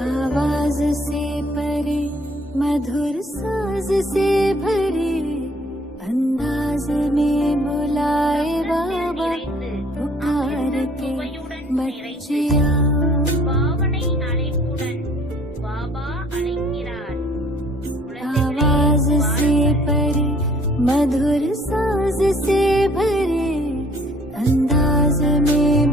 आवाज से परे मधुर साज से भरे अंदाज में बुलाए बाबा पुकार के बच्चिया मधुर साज से भरे अंदाज में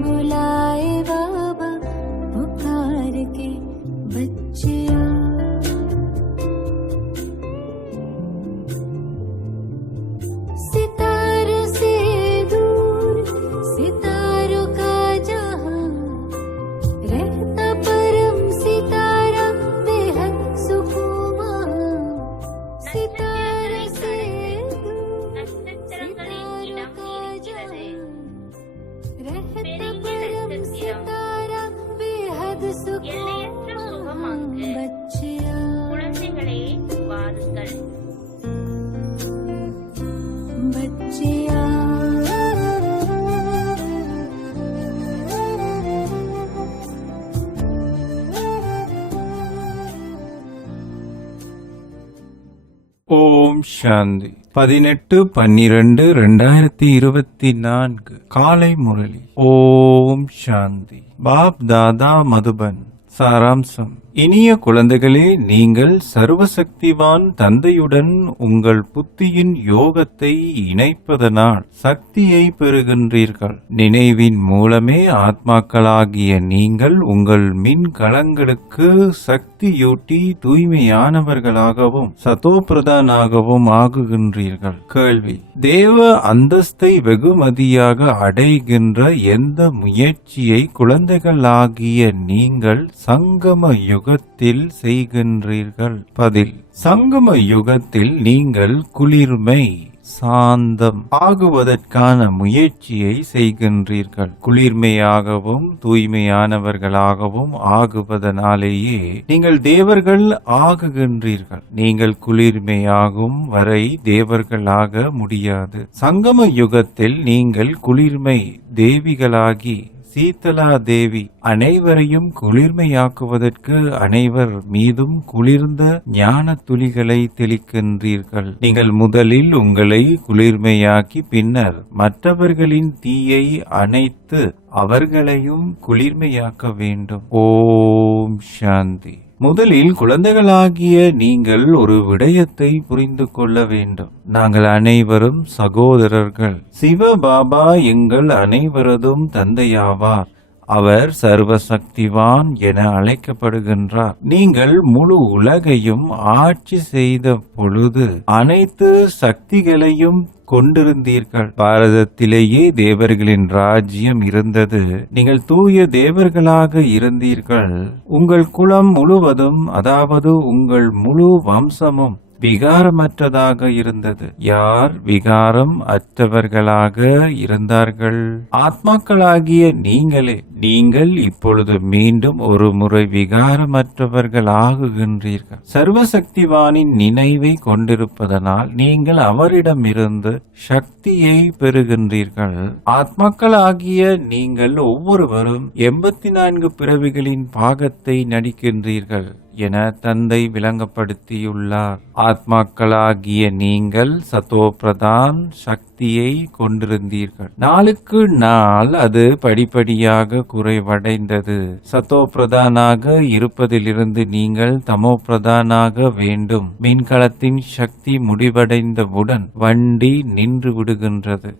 சாந்தி பதினெட்டு பன்னிரண்டு ரெண்டாயிரத்தி இருபத்தி நான்கு. காலை முரளி. ஓம் சாந்தி. பாப் தாதா மதுபன். சாராம்சம். இனிய குழந்தைகளே நீங்கள் சர்வசக்திவான் தந்தையுடன் உங்கள் புத்தியின் யோகத்தை இணைப்பதனால் சக்தியை பெறுகின்றீர்கள். நினைவின் மூலமே ஆத்மாக்களாகிய நீங்கள் உங்கள் மின்கலங்களுக்கு சக்தியூட்டி தூய்மையானவர்களாகவும் சதோபிரதானாகவும் ஆகுகின்றீர்கள். கேள்வி. தேவ அந்தஸ்தை வெகுமதியாக அடைகின்ற எந்த முயற்சியை குழந்தைகளாகிய நீங்கள் சங்கம யுகத்தில் செய்கின்றீர்கள். பதில். சங்கம யுகத்தில் நீங்கள் குளிர்மை சாந்தம் ஆகுவதற்கான முயற்சியை செய்கின்றீர்கள். குளிர்மையாகவும் தூய்மையானவர்களாகவும் ஆகுவதனாலேயே நீங்கள் தேவர்கள் ஆகுகின்றீர்கள். நீங்கள் குளிர்மையாகும் வரை தேவர்களாக முடியாது. சங்கம யுகத்தில் நீங்கள் குளிர்மை தேவிகளாகி சீதலா தேவி அனைவரையும் குளிர்மையாக்குவதற்கு அனைவர் மீதும் குளிர்ந்த ஞான துளிகளை தெளிக்கின்றீர்கள். நீங்கள் முதலில் உங்களை குளிர்மையாக்கி பின்னர் மற்றவர்களின் தீயை அணைத்து அவர்களையும் குளிர்மையாக்க வேண்டும். ஓம் சாந்தி. முதலில் குழந்தைகளாகிய நீங்கள் ஒரு விடயத்தை புரிந்து கொள்ள வேண்டும். நாங்கள் அனைவரும் சகோதரர்கள். சிவ பாபா எங்கள் அனைவரதும் தந்தையாவார். அவர் சர்வசக்திவான் என அழைக்கப்படுகின்றார். நீங்கள் முழு உலகையும் ஆட்சி செய்த பொழுது அனைத்து சக்திகளையும் கொண்டிருந்தீர்கள். பாரதத்திலேயே தேவர்களின் ராஜ்யம் இருந்தது. நீங்கள் தூய தேவர்களாக இருந்தீர்கள். உங்கள் குலம் முழுவதும் அதாவது உங்கள் முழு வம்சமும் விகாரமற்றதாக இருந்தது. யார் விகாரம் அற்றவர்களாக இருந்தார்கள்? ஆத்மாக்களாகிய நீங்களே நீங்கள் இப்பொழுது மீண்டும் ஒரு முறை விகாரமற்றவர்கள் ஆகுகின்றீர்கள் சர்வசக்திவானின் நினைவை கொண்டிருப்பதனால் நீங்கள் அவரிடமிருந்து சக்தியை பெறுகின்றீர்கள். ஆத்மாக்களாகிய நீங்கள் ஒவ்வொருவரும் எண்பத்தி நான்கு பிறவிகளின் பாகத்தை நடிக்கின்றீர்கள். என தந்தை விளங்கப்படுத்தியுள்ளார். ஆத்மாக்களாகிய நீங்கள் சத்தோபிரதான் சக்தியை கொண்டிருந்தீர்கள். நாளுக்கு நாள் அது படிப்படியாக குறைவடைந்தது. சத்தோபிரதானாக இருப்பதிலிருந்து நீங்கள் தமோபிரதானாக வேண்டும். மின்கலத்தின் சக்தி முடிவடைந்தவுடன் வண்டி நின்று விடுகின்றது.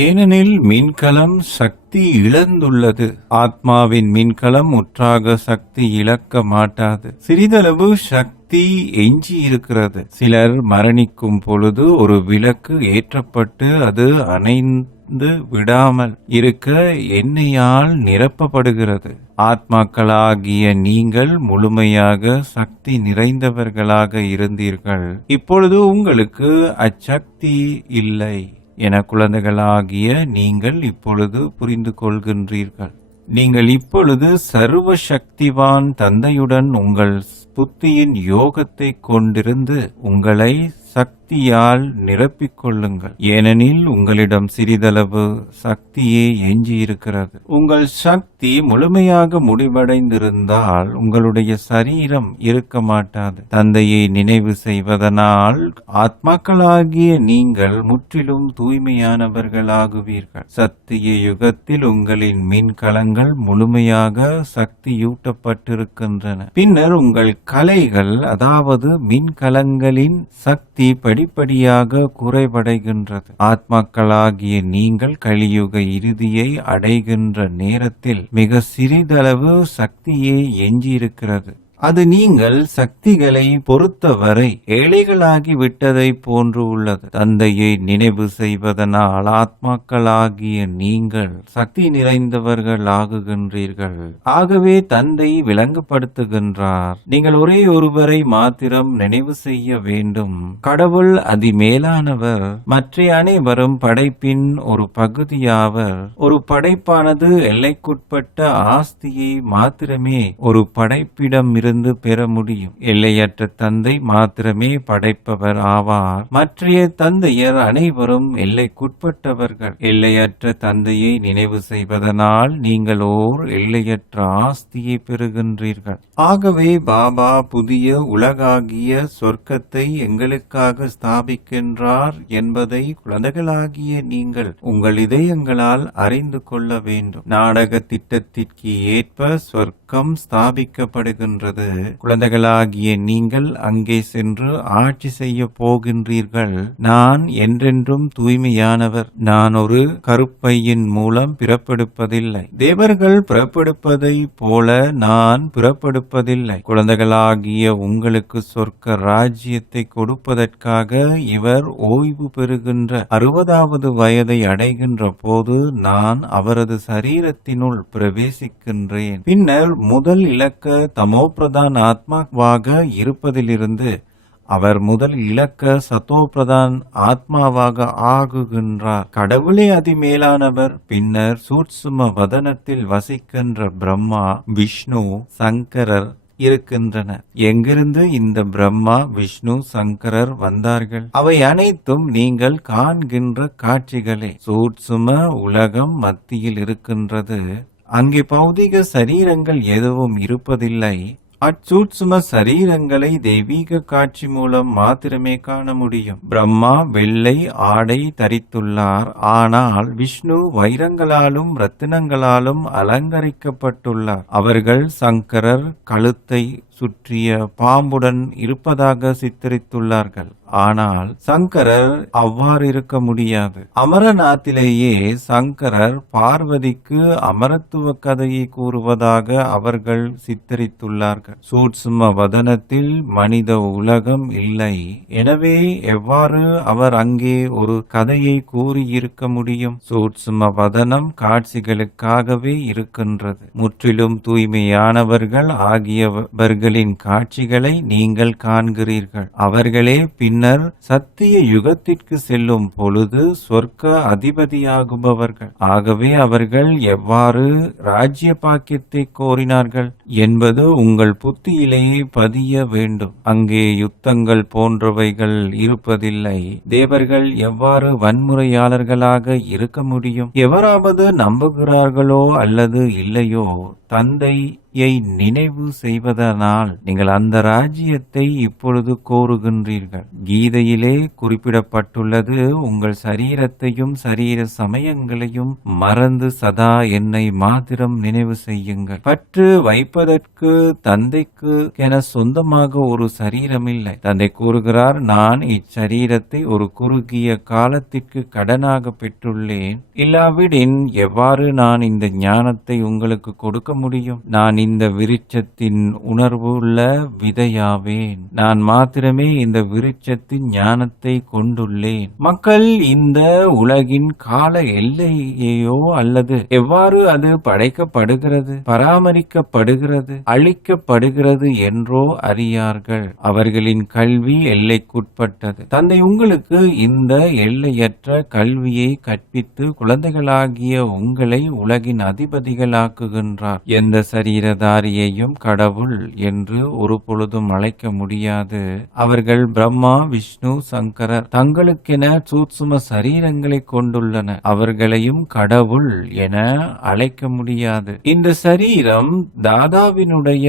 ஏனெனில் மின்கலம் சக்தி இழந்துள்ளது. ஆத்மாவின் மின்கலம் முற்றாக சக்தி இழக்க மாட்டாது. சிறிதளவு சக்தி எஞ்சி இருக்கிறது சிலர் மரணிக்கும் பொழுது ஒரு விளக்கு ஏற்றப்பட்டு அது அணைந்து விடாமல் இருக்க எண்ணெயால் நிரப்பப்படுகிறது. ஆத்மாக்களாகிய நீங்கள் முழுமையாக சக்தி நிறைந்தவர்களாக இருந்தீர்கள். இப்பொழுது உங்களுக்கு அச்சக்தி இல்லை. என குழந்தைகளாகிய நீங்கள் இப்பொழுது புரிந்து கொள்கின்றீர்கள் நீங்கள் இப்பொழுது சர்வ சக்திவான் தந்தையுடன் உங்கள் புத்தியின் யோகத்தை கொண்டிருந்து உங்களை சக்தி சக்தியால் நிரப்பிக் கொள்ளுங்கள் ஏனெனில் உங்களிடம் சிறிதளவு சக்தியே எஞ்சியிருக்கிறது. உங்கள் சக்தி முழுமையாக முடிவடைந்திருந்தால் உங்களுடைய சரீரம் இருக்க மாட்டாது. தந்தையை நினைவு செய்வதனால் ஆத்மாக்களாகிய நீங்கள் முற்றிலும் தூய்மையானவர்களாகுவீர்கள். சத்திய யுகத்தில் உங்களின் மின்கலங்கள் முழுமையாக சக்தியூட்டப்பட்டிருக்கின்றன. பின்னர் உங்கள் கலைகள் அதாவது மின்கலங்களின் சக்தி படிப்படியாக குறைவடைகின்றது ஆத்மாக்களாகிய நீங்கள் கலியுக இறுதியை அடைகின்ற நேரத்தில் மிக சிறிதளவு சக்தியே எஞ்சியிருக்கிறது. அது நீங்கள் சக்திகளை பொறுத்தவரை ஏழைகளாகி விட்டதை போன்று உள்ளது. தந்தையை நினைவு செய்வதனால் ஆத்மாக்களாகிய நீங்கள் சக்தி நிறைந்தவர்கள் ஆகுகின்றீர்கள் ஆகவே தந்தை விளங்குபடுத்துகின்றார். நீங்கள் ஒரே ஒருவரை மாத்திரம் நினைவு செய்ய வேண்டும். கடவுள் அதிமேலானவர் மற்ற அனைவரும் படைப்பின் ஒரு பகுதியாவர். ஒரு படைப்பானது எல்லைக்குட்பட்ட ஆஸ்தியை மாத்திரமே ஒரு படைப்பிடம் இருந்து பெற முடியும். எல்லையற்ற தந்தை மாத்திரமே படைப்பவர் ஆவார். மற்றைய தந்தையர் அனைவரும் எல்லைக்குட்பட்டவர்கள். எல்லையற்ற தந்தையை நினைவு செய்வதனால் நீங்கள் ஓர் எல்லையற்ற ஆஸ்தியை பெறுகின்றீர்கள். ஆகவே பாபா புதிய உலகாகிய சொர்க்கத்தை எங்களுக்காக ஸ்தாபிக்கின்றார் என்பதை குழந்தைகளாகிய நீங்கள் உங்கள் இதயங்களால் அறிந்து கொள்ள வேண்டும். நாடக திட்டத்திற்கு ஏற்ப சொர்க்க பக்கம் ஸ்தாபிக்கப்படுகின்றது. குழந்தைகளாகிய நீங்கள் அங்கே சென்று ஆட்சி செய்ய போகின்றீர்கள். நான் என்றென்றும் தூய்மையானவர். நான் ஒரு கருப்பையின் மூலம் பிறப்பெடுப்பதில்லை. தேவர்கள் பிறப்பெடுப்பதை போல நான் பிறப்பெடுப்பதில்லை. குழந்தைகளாகிய உங்களுக்கு சொர்க்க ராஜ்யத்தை கொடுப்பதற்காக இவர் ஓய்வு பெறுகின்ற அறுபதாவது வயதை அடைகின்ற போது நான் அவரது சரீரத்தினுள் பிரவேசிக்கின்றேன். பின்னர் முதல் இலக்க தமோபிரதான் ஆத்மாவாக இருப்பதிலிருந்து அவர் முதல் இலக்க சத்தோபிரதான் ஆத்மாவாக ஆகுகின்றார். கடவுளே அதிமேலானவர் பின்னர் சூட்சும வதனத்தில் வசிக்கின்ற பிரம்மா விஷ்ணு சங்கரர் இருக்கின்றன. எங்கிருந்து இந்த பிரம்மா விஷ்ணு சங்கரர் வந்தார்கள்? அவை அனைத்தும் நீங்கள் காண்கின்ற காட்சிகளே. சூட்சும உலகம் மத்தியில் இருக்கின்றது. அங்கே பௌதிக சரீரங்கள் எதுவும் இருப்பதில்லை. அச்சூட்சும சரீரங்களை தெய்வீக காட்சி மூலம் மாத்திரமே காண முடியும். பிரம்மா வெள்ளை ஆடை தரித்துள்ளார். ஆனால் விஷ்ணு வைரங்களாலும் ரத்தினங்களாலும் அலங்கரிக்கப்பட்டுள்ளார். அவர்கள் சங்கரர் கழுத்தை சுற்றிய பாம்புடன் இருப்பதாக சித்தரித்துள்ளார்கள். ஆனால் சங்கரர் அவ்வாறு இருக்க முடியாது. அமரநாத்திலேயே சங்கரர் பார்வதிக்கு அமரத்துவ கதையை கூறுவதாக அவர்கள் சித்தரித்துள்ளார்கள். சூட்சும வதனத்தில் மனித உலகம் இல்லை. எனவே எவ்வாறு அவர் அங்கே ஒரு கதையை கூறியிருக்க முடியும்? சூட்சும வதனம் காட்சிகளுக்காகவே இருக்கின்றது. முற்றிலும் தூய்மையானவர்கள் ஆகியவர்கள் அவர்களின் காட்சிகளை நீங்கள் காண்கிறீர்கள். அவர்களே பின்னர் சத்திய யுகத்திற்கு செல்லும் பொழுது சொர்க்க அதிபதியாகுபவர்கள். ஆகவே அவர்கள் எவ்வாறு ராஜ்ய பாக்கியத்தை கோரினார்கள் என்பது உங்கள் புத்தியிலேயே பதிய வேண்டும். அங்கே யுத்தங்கள் போன்றவைகள் இருப்பதில்லை. தேவர்கள் எவ்வாறு வன்முறையாளர்களாக இருக்க முடியும்? எவராவது நம்புகிறார்களோ அல்லது இல்லையோ தந்தை தந்தையை நினைவு செய்வதனால் நீங்கள் அந்த ராஜ்யத்தை இப்பொழுது கோருகின்றீர்கள். கீதையிலே குறிப்பிடப்பட்டுள்ளது உங்கள் சரீரத்தையும் சரீர சமயங்களையும் மறந்து சதா என்னை மாத்திரம் நினைவு செய்யுங்கள். பற்று வைப்பதற்கு தந்தைக்கு என சொந்தமாக ஒரு சரீரம் இல்லை தந்தை கூறுகிறார் நான் இச்சரீரத்தை ஒரு குறுகிய காலத்திற்கு கடனாக பெற்றுள்ளேன். இல்லாவிடின் எவ்வாறு நான் இந்த ஞானத்தை உங்களுக்கு கொடுக்க முடியும்? நான் இந்த விருட்சத்தின் உணர்வு உள்ள விதையாவேன் நான் மாத்திரமே இந்த விருட்சத்தின் ஞானத்தை கொண்டுள்ளேன். மக்கள் இந்த உலகின் கால எல்லையையோ அல்லது எவ்வாறு அது படைக்கப்படுகிறது பராமரிக்கப்படுகிறது அழிக்கப்படுகிறது என்றோ அறியார்கள். அவர்களின் கல்வி எல்லைக்குட்பட்டது. தந்தை உங்களுக்கு இந்த எல்லையற்ற கல்வியை கற்பித்து குழந்தைகளாகிய உங்களை உலகின் அதிபதிகளாக்குகின்றார். எந்த சரீர வேததாரியையும் கடவுள் என்று ஒரு பொழுதும் அழைக்க முடியாது. அவர்கள் பிரம்மா விஷ்ணு சங்கரர் தங்களுக்கென சூட்சும சரீரங்களை கொண்டுள்ளன. அவர்களையும் கடவுள் என அழைக்க முடியாது. இந்த சரீரம் தாதாவினுடைய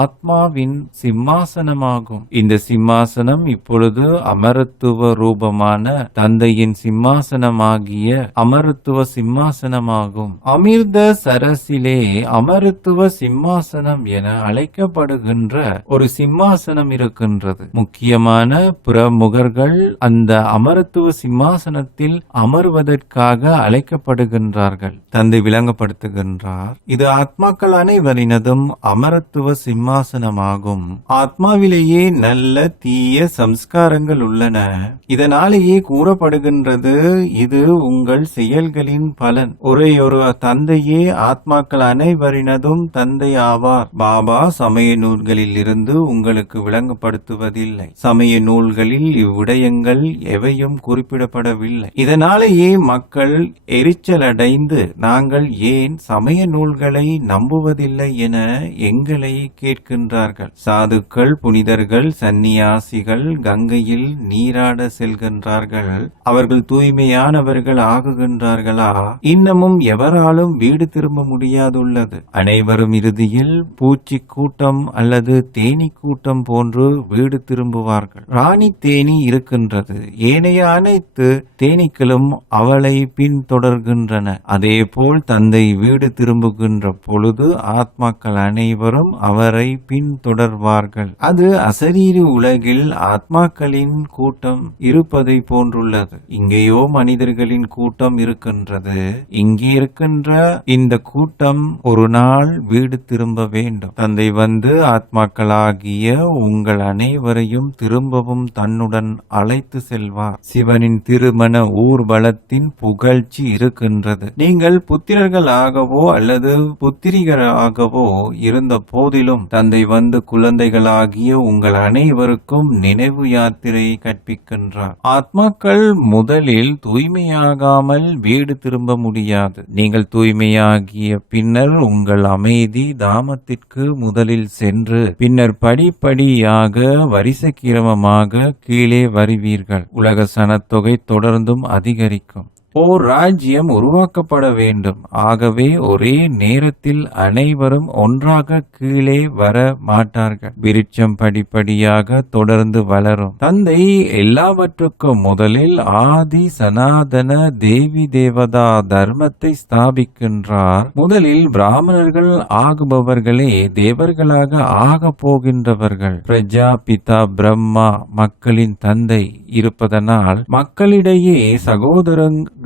ஆத்மாவின் சிம்மாசனமாகும். இந்த சிம்மாசனம் இப்பொழுது அமரத்துவ ரூபமான தந்தையின் சிம்மாசனமாகிய அமரத்துவ சிம்மாசனமாகும். அமிர்த சரசிலே அமரத்துவ சிம்மாசனம் என அழைக்கப்படுகின்ற ஒரு சிம்மாசனம் இருக்கின்றது. முக்கியமான பிரமுகர்கள் அந்த அமரத்துவ சிம்மாசனத்தில் அமர்வதற்காக அழைக்கப்படுகின்றார்கள். தந்தை விளங்கப்படுத்துகின்றார் இது ஆத்மாக்கள் அனைவரினதும் அமரத்துவ சிம்மாசனமாகும். ஆத்மாவிலேயே நல்ல தீய சம்ஸ்காரங்கள் உள்ளன. இதனாலேயே கூறப்படுகின்றது இது உங்கள் செயல்களின் பலன். ஒரே ஒரு தந்தையே ஆத்மாக்கள் அனைவரினதும் தந்தை ஆவார். பாபா சமய நூல்களில் இருந்து உங்களுக்கு விளங்கப்படுத்துவதில்லை. சமய நூல்களில் இவ்விடயங்கள் எவையும் குறிப்பிடப்படவில்லை. இதனாலேயே மக்கள் எரிச்சலடைந்து நாங்கள் ஏன் சமய நூல்களை நம்புவதில்லை என எங்களை கேட்கின்றார்கள்? சாதுக்கள் புனிதர்கள் சந்நியாசிகள் கங்கையில் நீராட செல்கின்றார்கள். அவர்கள் தூய்மையானவர்கள் ஆகுகின்றார்களா? இன்னமும் எவராலும் வீடு திரும்ப முடியாதுள்ளது. அனைவரும் இறுதியில் பூச்சி கூட்டம் அல்லது தேனீ கூட்டம் போன்று வீடு திரும்புவார்கள். ராணி தேனி இருக்கின்றது. ஏனைய அனைத்து தேனீக்களும் அவளை பின்தொடர்கின்றன. அதேபோல் தந்தை வீடு திரும்புகின்ற பொழுது ஆத்மாக்கள் அனைவரும் அவரை பின்தொடர்வார்கள். அது அசரீரி உலகில் ஆத்மாக்களின் கூட்டம் இருப்பதை போன்றுள்ளது. இங்கேயோ மனிதர்களின் கூட்டம் இருக்கின்றது. இங்கே இருக்கின்ற இந்த கூட்டம் ஒரு நாள் வீடு திரும்ப வேண்டும். தந்தை வந்து ஆத்மாக்களாகிய உங்கள் அனைவரையும் திரும்பவும் தன்னுடன் அழைத்து செல்வார். சிவனின் திருமண ஊர்வலத்தின் புகழ்ச்சி இருக்கின்றது. நீங்கள் புத்திரர்களாகவோ அல்லது புத்திரிகராகவோ இருந்த போதிலும் தந்தை வந்து குழந்தைகளாகிய உங்கள் அனைவருக்கும் நினைவு யாத்திரை கற்பிக்கின்றார். ஆத்மாக்கள் முதலில் தூய்மையாகாமல் வீடு திரும்ப முடியாது. நீங்கள் தூய்மையாகிய பின்னர் உங்கள் அமைதி தாமத்திற்கு முதலில் சென்று பின்னர் படிப்படியாக வரிசை கிரமமாக கீழே வருவீர்கள். உலக சனத்தொகை தொடர்ந்தும் அதிகரிக்கும். ஓர் ராஜ்யம் உருவாக்கப்பட வேண்டும். ஆகவே ஒரே நேரத்தில் அனைவரும் ஒன்றாக கீழே வர மாட்டார்கள். விருட்சம் படிப்படியாக தொடர்ந்து வளரும். தந்தை எல்லாவற்றுக்கும் முதலில் ஆதி சனாதன தேவி தேவதா தர்மத்தை ஸ்தாபிக்கின்றார். முதலில் பிராமணர்கள் ஆகுபவர்களே தேவர்களாக ஆக போகின்றவர்கள். பிரஜா பிதா பிரம்மா மக்களின் தந்தை இருப்பதனால் மக்களிடையே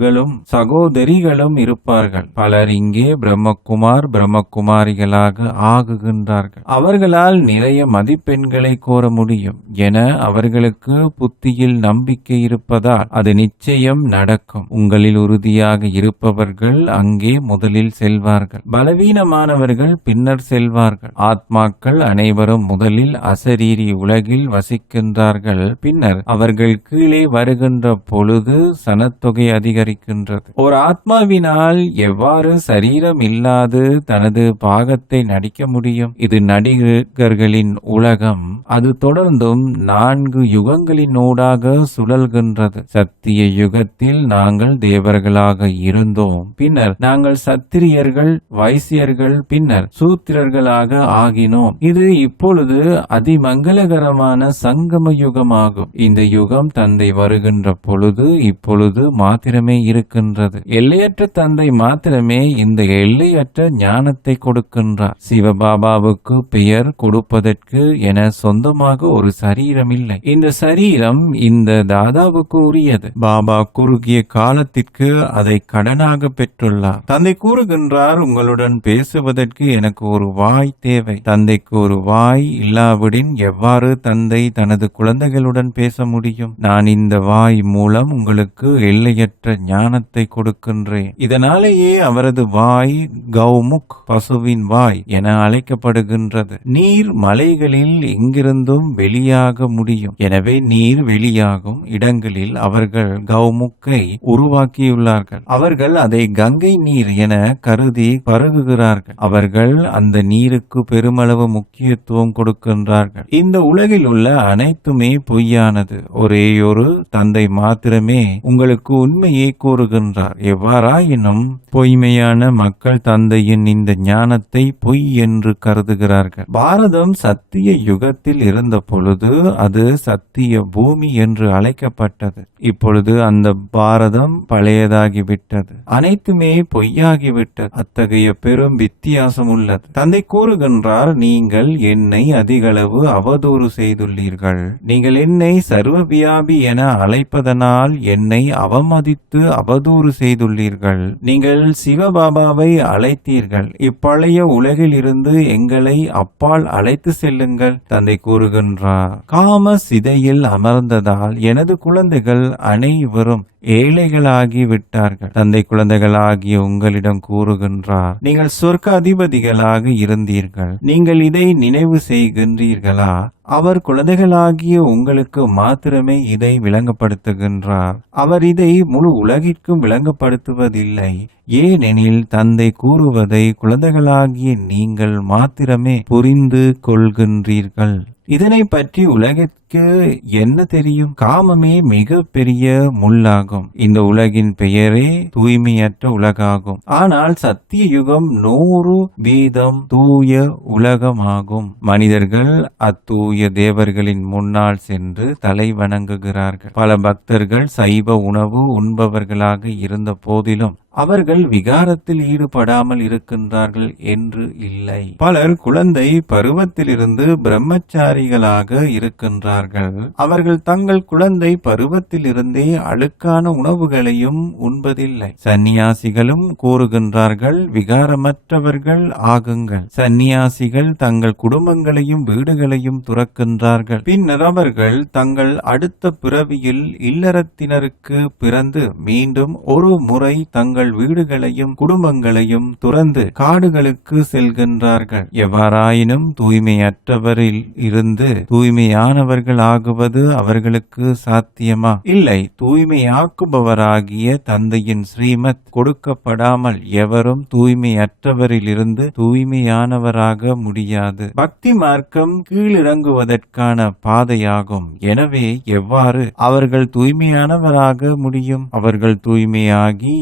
சகோதரங்களும் சகோதரிகளும் இருப்பார்கள். பலர் இங்கே பிரம்மகுமார் பிரம்மகுமாரிகளாக ஆகுகின்றார்கள். அவர்களால் நிறைய மதிப்பெண்களை கோர முடியும். என அவர்களுக்கு புத்தியில் நம்பிக்கை இருப்பதால் அது நிச்சயம் நடக்கும். உங்களில் உறுதியாக இருப்பவர்கள் அங்கே முதலில் செல்வார்கள். பலவீனமானவர்கள் பின்னர் செல்வார்கள். ஆத்மாக்கள் அனைவரும் முதலில் அசரீரி உலகில் வசிக்கின்றார்கள். பின்னர் அவர்கள் கீழே வருகின்ற பொழுது சனத்தொகை இருக்கின்றது ஒரு ஆத்மாவினால் எவ்வாறு சரீரம் இல்லாது தனது பாகத்தை நடிக்க முடியும்? இது நடிகர்களின் உலகம். அது தொடர்ந்தும் நான்கு யுகங்களினூடாக சுழல்கின்றது. சத்திய யுகத்தில் நாங்கள் தேவர்களாக இருந்தோம். பின்னர் நாங்கள் சத்திரியர்கள் வைசியர்கள் பின்னர் சூத்திரர்களாக ஆகினோம். இது இப்பொழுது அதிமங்கலகரமான சங்கம யுகமாகும். இந்த யுகம் தந்தை வருகின்ற பொழுது இப்பொழுது மாத்திரமே இருக்கின்றது. எல்லையற்ற தந்தை மாத்திரமே இந்த எல்லையற்ற ஞானத்தை கொடுக்கின்றார். சிவபாபாவுக்கு பெயர் கொடுப்பதற்கு என சொந்தமாக ஒரு சரீரம் இல்லை இந்த சரீரம் இந்த தாதாவுக்கு உரியது. பாபா குறுகிய காலத்திற்கு அதை கடனாக பெற்றுள்ளார். தந்தை கூறுகின்றார் உங்களுடன் பேசுவதற்கு எனக்கு ஒரு வாய் தேவை. தந்தைக்கு ஒரு வாய் இல்லாவிடின் எவ்வாறு தந்தை தனது குழந்தைகளுடன் பேச முடியும்? நான் இந்த வாய் மூலம் உங்களுக்கு எல்லையற்ற ஞானத்தை கொடுக்கின்றேன். இதனாலேயே அவரது வாய் கௌமுக் பசுவின் வாய் என அழைக்கப்படுகின்றது. நீர் மலைகளில் எங்கிருந்தும் வெளியாக முடியும். எனவே நீர் வெளியாகும் இடங்களில் அவர்கள் கௌமுக்கை உருவாக்கியுள்ளார்கள். அவர்கள் அதை கங்கை நீர் என கருதி பருகுகிறார்கள். அவர்கள் அந்த நீருக்கு பெருமளவு முக்கியத்துவம் கொடுக்கின்றார்கள். இந்த உலகில் உள்ள அனைத்துமே பொய்யானது. ஒரேயொரு தந்தை மாத்திரமே உங்களுக்கு உண்மையை கூறுகின்றார். எவ்வாறாயினும் பொய்மையான மக்கள் தந்தையின் இந்த ஞானத்தை பொய் என்று கருதுகிறார்கள். பாரதம் சத்திய யுகத்தில் இருந்த பொழுது அது சத்திய பூமி என்று அழைக்கப்பட்டது. இப்பொழுது அந்த பாரதம் பழையதாகிவிட்டது. அனைத்துமே பொய்யாகிவிட்டது. அத்தகைய பெரும் வித்தியாசம் உள்ளது. தந்தை கூறுகின்றார் நீங்கள் என்னை அதிகளவு அவதூறு செய்துள்ளீர்கள். நீங்கள் என்னை சர்வவியாபி என அழைப்பதனால் என்னை அவமதித்து அவதூறு செய்துள்ளீர்கள். நீங்கள் சிவபாபாவை அழைத்தீர்கள். இப்பழைய உலகில் இருந்து எங்களை அப்பால் அழைத்து செல்லுங்கள் தந்தை கூறுகின்றார். காம சிதையில் அமர்ந்ததால் எனது குழந்தைகள் அனைவரும் ஏழைகளாகி விட்டார்கள். தந்தை குழந்தைகளாகிய உங்களிடம் கூறுகின்றார் நீங்கள் சொர்க்க அதிபதிகளாக இருந்தீர்கள். நீங்கள் இதை நினைவு செய்கின்றீர்களா? அவர் குழந்தைகளாகிய உங்களுக்கு மாத்திரமே இதை விளங்கப்படுத்துகின்றார். அவர் இதை முழு உலகிற்கும் விளங்கப்படுத்துவதில்லை. ஏனெனில் தந்தை கூறுவதை குழந்தைகளாகிய நீங்கள் மாத்திரமே புரிந்து கொள்கின்றீர்கள். இதனை பற்றி உலகிற்கு என்ன தெரியும்? காமமே மிக பெரிய முள்ளாகும். இந்த உலகின் பெயரே தூய்மையற்ற உலகாகும். ஆனால் சத்திய யுகம் நூறு வீதம் தூய உலகமாகும். மனிதர்கள் அத்தூய தேவர்களின் முன்னால் சென்று தலை வணங்குகிறார்கள். பல பக்தர்கள் சைவ உணவு உண்பவர்களாக இருந்த போதிலும் அவர்கள் விகாரத்தில் ஈடுபடாமல் இருக்கின்றார்கள் என்று இல்லை. பலர் குழந்தை பருவத்திலிருந்து பிரம்மச்சாரிகளாக இருக்கின்றார்கள். அவர்கள் தங்கள் குழந்தை பருவத்திலிருந்தே அழுக்கான உணவுகளையும் உண்பதில்லை. சந்நியாசிகளும் கூறுகின்றார்கள் விகாரமற்றவர்கள் ஆகுங்கள். சந்நியாசிகள் தங்கள் குடும்பங்களையும் வீடுகளையும் துறக்கின்றார்கள். பின்னர் அவர்கள் தங்கள் அடுத்த பிறவியில் இல்லறத்தினருக்கு பிறந்து மீண்டும் ஒரு முறை தங்கள் வீடுகளையும் குடும்பங்களையும் துறந்து காடுகளுக்கு செல்கின்றார்கள். எவ்வாறாயினும் தூய்மையற்றவரில் இருந்து தூய்மையானவர்கள் ஆகுவது அவர்களுக்கு சாத்தியமா? இல்லை தூய்மையாக்குபவராகிய தந்தையின் ஸ்ரீமத் கொடுக்கப்படாமல் எவரும் தூய்மையற்றவரிலிருந்து தூய்மையானவராக முடியாது. பக்தி மார்க்கம் கீழிறங்குவதற்கான பாதையாகும். எனவே எவ்வாறு அவர்கள் தூய்மையானவராக முடியும்? அவர்கள் தூய்மையாகி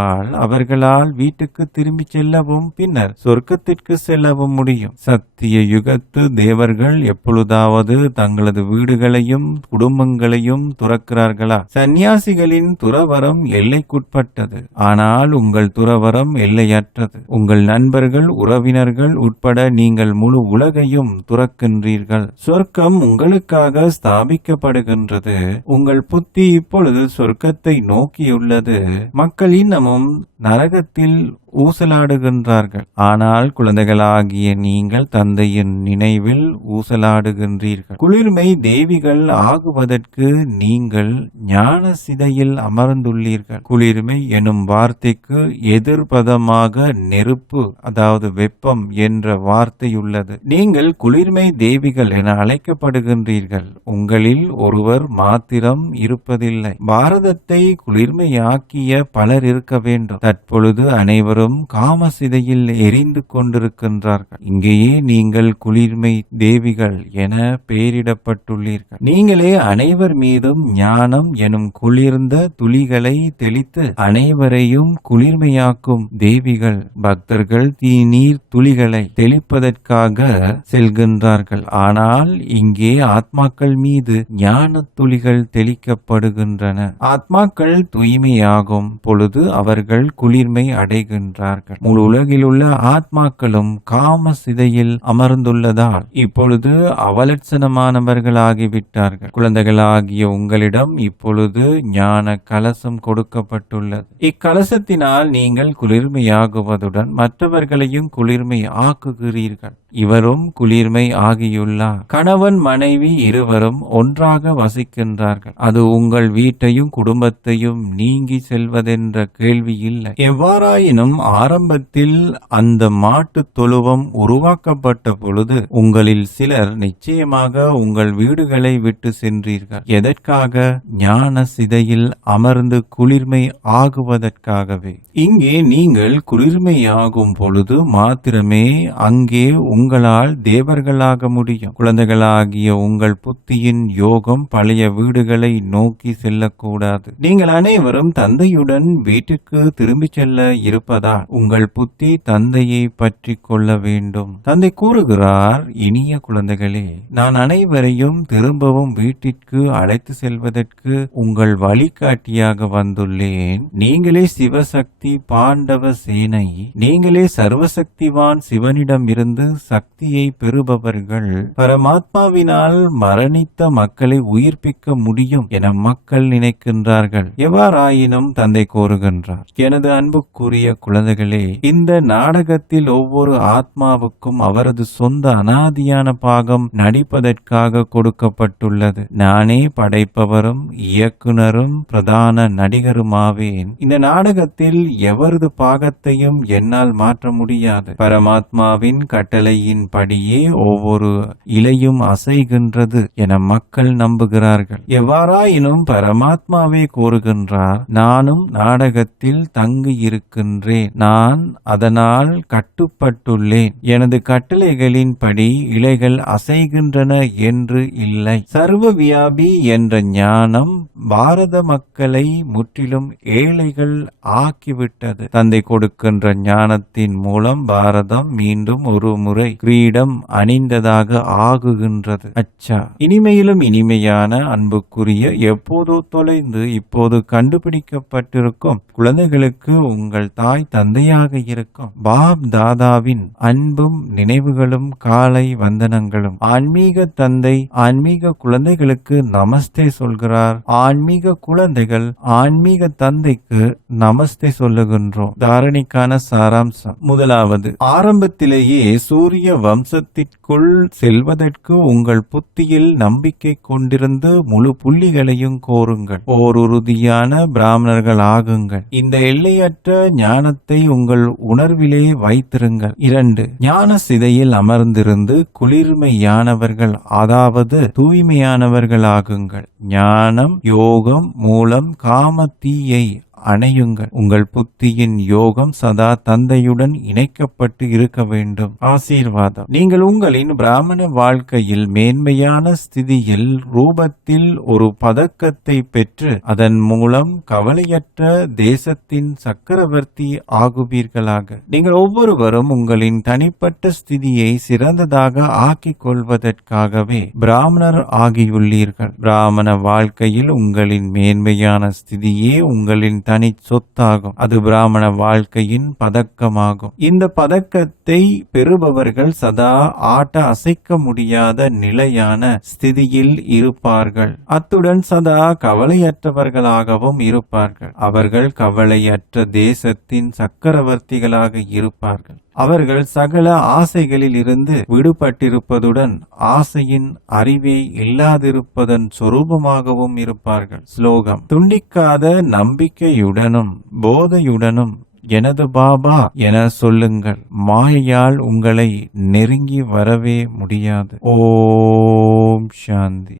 இருந்தால் அவர்களால் வீட்டுக்கு திரும்பி செல்லவும் பின்னர் சொர்க்கத்திற்கு செல்லவும் முடியும். சத்திய யுகத்து தேவர்கள் எப்பொழுதாவது தங்களது வீடுகளையும் குடும்பங்களையும் துறக்கிறார்களா? சந்நியாசிகளின் துறவரம் எல்லைக்குட்பட்டது. ஆனால் உங்கள் துறவரம் எல்லையற்றது. உங்கள் நண்பர்கள் உறவினர்கள் உட்பட நீங்கள் முழு உலகையும் துறக்கின்றீர்கள். சொர்க்கம் உங்களுக்காக ஸ்தாபிக்கப்படுகின்றது. உங்கள் புத்தி இப்பொழுது சொர்க்கத்தை நோக்கியுள்ளது. மக்கள் இன்னமும் maximum நரகத்தில் ஊசலாடுகின்றார்கள். ஆனால் குழந்தைகளாகிய நீங்கள் தந்தையின் நினைவில் ஊசலாடுகின்றீர்கள். குளிர்மை தேவிகள் ஆகுவதற்கு நீங்கள் ஞான சிதையில் அமர்ந்துள்ளீர்கள். குளிர்மை எனும் வார்த்தைக்கு எதிர்பதமாக நெருப்பு அதாவது வெப்பம் என்ற வார்த்தை உள்ளது நீங்கள் குளிர்மை தேவிகள் என அழைக்கப்படுகின்றீர்கள். உங்களில் ஒருவர் மாத்திரம் இருப்பதில்லை. பாரதத்தை குளிர்மையாக்கிய பலர் இருக்க வேண்டும். தற்பொழுது அனைவரும் காமசிதையில் எரிந்து கொண்டிருக்கின்றார்கள். இங்கேயே நீங்கள் குளிர்மை தேவிகள் என பெயரிடப்பட்டுள்ளீர்கள். நீங்களே அனைவர் மீதும் ஞானம் எனும் குளிர்ந்த துளிகளை தெளித்து அனைவரையும் குளிர்மையாக்கும் தேவிகள் பக்தர்கள் தீ நீர் துளிகளை தெளிப்பதற்காக செல்கின்றார்கள். ஆனால் இங்கே ஆத்மாக்கள் மீது ஞான துளிகள் தெளிக்கப்படுகின்றன. ஆத்மாக்கள் தூய்மையாகும் பொழுது அவர்கள் குளிர்மை அடைகின்றார்கள். முழு உலகில் உள்ள ஆத்மாக்களும் காம சிதையில் அமர்ந்துள்ளதால் இப்பொழுது அவலட்சணமானவர்களாகிவிட்டார்கள். குழந்தைகளாகிய உங்களிடம் இப்பொழுது ஞான கலசம் கொடுக்கப்பட்டுள்ளது. இக்கலசத்தினால் நீங்கள் குளிர்மையாகுவதுடன் மற்றவர்களையும் குளிர்மை ஆக்குகிறீர்கள். இவரும் குளிர்மை ஆகியுள்ளார். கணவன் மனைவி இருவரும் ஒன்றாக வசிக்கின்றார்கள். அது உங்கள் வீட்டையும் குடும்பத்தையும் நீங்கி செல்வதென்ற கேள்வி இல்லை. எவ்வாறாயினும் ஆரம்பத்தில் அந்த மாட்டு தொழுவம் உருவாக்கப்பட்ட பொழுது உங்களில் சிலர் நிச்சயமாக உங்கள் வீடுகளை விட்டு சென்றீர்கள். எதற்காக? ஞான சிதையில் அமர்ந்து குளிர்மை ஆகுவதற்காகவே. இங்கே நீங்கள் குளிர்மையாகும் பொழுது மாத்திரமே அங்கே உங்களால் தேவர்களாக முடியும். குழந்தைகளாகிய உங்கள் புத்தியின் யோகம் பழைய வீடுகளை நோக்கி செல்லக்கூடாது. நீங்கள் அனைவரும் தந்தையுடன் வீட்டிற்கு திரும்பி செல்ல இருப்பதால் உங்கள் புத்தி தந்தையை பற்றி கொள்ள வேண்டும். தந்தை கூறுகிறார் இனிய குழந்தைகளே நான் அனைவரையும் திரும்பவும் வீட்டிற்கு அழைத்து செல்வதற்கு உங்கள் வழிகாட்டியாக வந்துள்ளேன். நீங்களே சிவசக்தி பாண்டவ சேனை நீங்களே சர்வசக்திவான் சிவனிடம் இருந்து சக்தியை பெறுபவர்கள். பரமாத்மாவினால் மரணித்த மக்களை உயிர்ப்பிக்க முடியும் என மக்கள் நினைக்கின்றார்கள். எவ்வாறாயினும் தந்தை கூறுகின்றார். எனது அன்புக்குரிய குழந்தைகளே இந்த நாடகத்தில் ஒவ்வொரு ஆத்மாவுக்கும் அவரது சொந்த அனாதியான பாகம் நடிப்பதற்காக கொடுக்கப்பட்டுள்ளது. நானே படைப்பவரும் இயக்குனரும் பிரதான நடிகருமாவேன். இந்த நாடகத்தில் எவரது பாகத்தையும் என்னால் மாற்ற முடியாது. பரமாத்மாவின் கட்டளையின் படியே ஒவ்வொரு இலையும் அசைகின்றது என மக்கள் நம்புகிறார்கள். எவ்வாறாயினும் பரமாத்மாவே கூறுகின்றார் நானும் நாடகத்தில் தங்க இருக்கின்றேன். நான் அதனால் கட்டுப்பட்டுள்ளேன். எனது கட்டளைகளின்படி இலைகள் அசைகின்றன என்று இல்லை. சர்வ வியாபி என்ற ஞானம் பாரத மக்களை முற்றிலும் ஏழைகள் ஆக்கிவிட்டது. தந்தை கொடுக்கின்ற ஞானத்தின் மூலம் பாரதம் மீண்டும் ஒரு முறை கிரீடம் அணிந்ததாக ஆகுகின்றது. அச்சா. இனிமையிலும் இனிமையான அன்புக்குரிய எப்போதோ தொலைந்து இப்போது கண்டுபிடிக்கப்பட்டிருக்கும் குழந்தைகளுக்கு உங்கள் தாய் தந்தையாக இருக்கும். பாப் தாதாவின் அன்பும் நினைவுகளும் காலை வந்தனங்களும் ஆன்மீக தந்தை ஆன்மீக குழந்தைகளுக்கு நமஸ்தே சொல்கிறார். ஆன்மீக குழந்தைகள் ஆன்மீக தந்தைக்கு நமஸ்தே சொல்லுகின்றோம். தாரணிக்கான சாராம்சம். முதலாவது ஆரம்பத்திலேயே சூரிய வம்சத்திற்குள் செல்வதற்கு உங்கள் புத்தியில் நம்பிக்கை கொண்டிருந்து முழு புள்ளிகளையும் கோருங்கள். ஓர் உறுதியான பிராமணர்கள் ஆகுங்கள் இந்த எல்லை எல்லையற்ற ஞானத்தை உங்கள் உணர்விலே வைத்திருங்கள். இரண்டு ஞான சிதையில் அமர்ந்திருந்து குளிர்மையானவர்கள் அதாவது தூய்மையானவர்களாகுங்கள். ஞானம் யோகம் மூலம் காம தீயை அணையுங்கள். உங்கள் புத்தியின் யோகம் சதா தந்தையுடன் இணைக்கப்பட்டு இருக்க வேண்டும். ஆசீர்வாதம். நீங்கள் உங்களின் பிராமண வாழ்க்கையில் மேன்மையான ஸ்திதியில் ரூபத்தில் ஒரு பதக்கத்தை பெற்று அதன் மூலம் கவலையற்ற தேசத்தின் சக்கரவர்த்தி ஆகுவீர்களாக. நீங்கள் ஒவ்வொருவரும் உங்களின் தனிப்பட்ட ஸ்திதியை சிறந்ததாக ஆக்கிக் கொள்வதற்காகவே பிராமணர் ஆகியுள்ளீர்கள். பிராமண வாழ்க்கையில் உங்களின் மேன்மையான ஸ்திதியே உங்களின் தனி சொத்தாகும் அது பிராமண வாழ்க்கையின் பதக்கமாகும். இந்த பதக்கத்தை பெறுபவர்கள் சதா ஆட்ட அசைக்க முடியாத நிலையான ஸ்திதியில் இருப்பார்கள். அத்துடன் சதா கவலையற்றவர்களாகவும் இருப்பார்கள். அவர்கள் கவலையற்ற தேசத்தின் சக்கரவர்த்திகளாக இருப்பார்கள். அவர்கள் சகல ஆசைகளில் இருந்து விடுபட்டிருப்பதுடன் ஆசையின் அறிவே இல்லாதிருப்பதன் சொரூபமாகவும் இருப்பார்கள். ஸ்லோகம். துண்டிக்காத நம்பிக்கையுடனும் போதையுடனும் எனது பாபா என சொல்லுங்கள். மாயையால் உங்களை நெருங்கி வரவே முடியாது. ஓம் சாந்தி.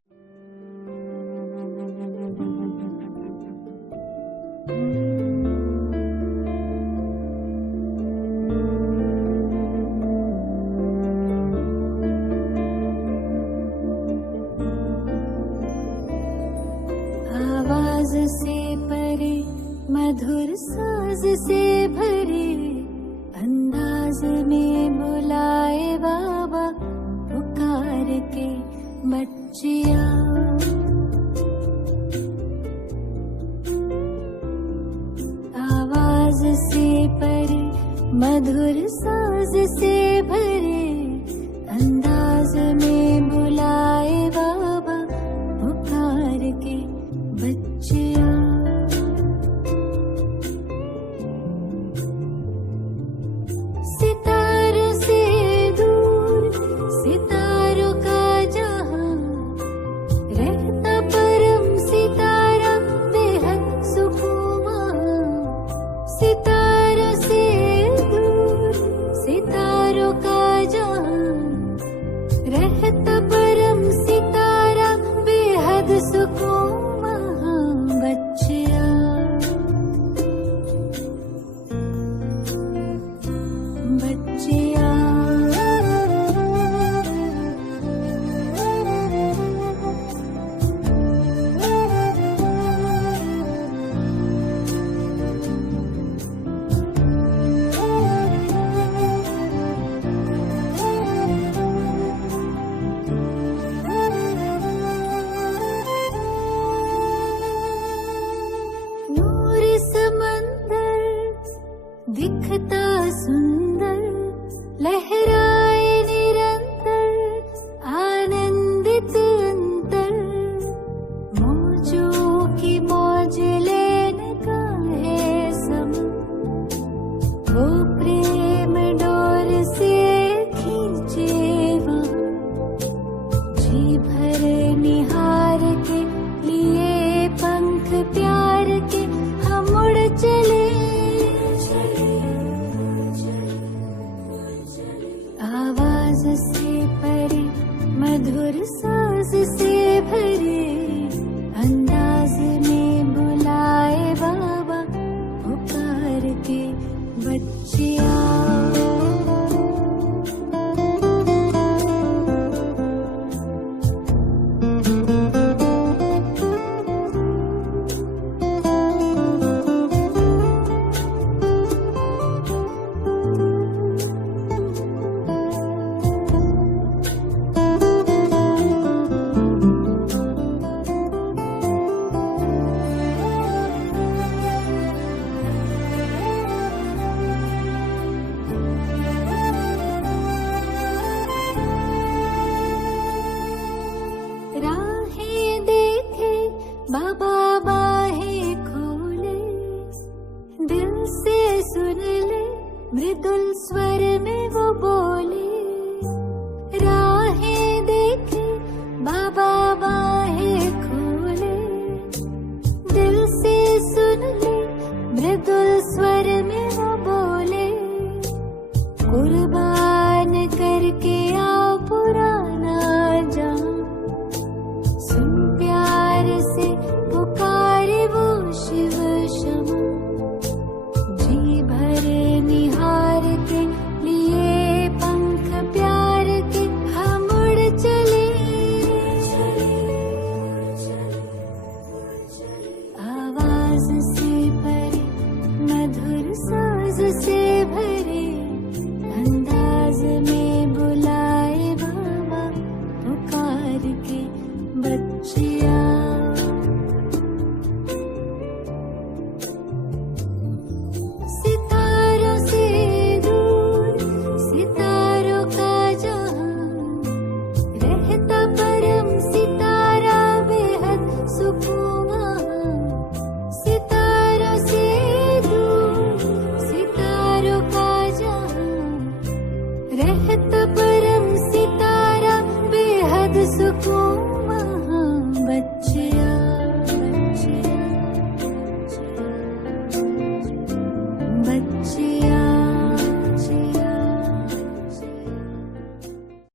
साज से भरे अंदाज में बुलाए बाबा पुकार के बच्चिया। आवाज से मधुर साज से भरे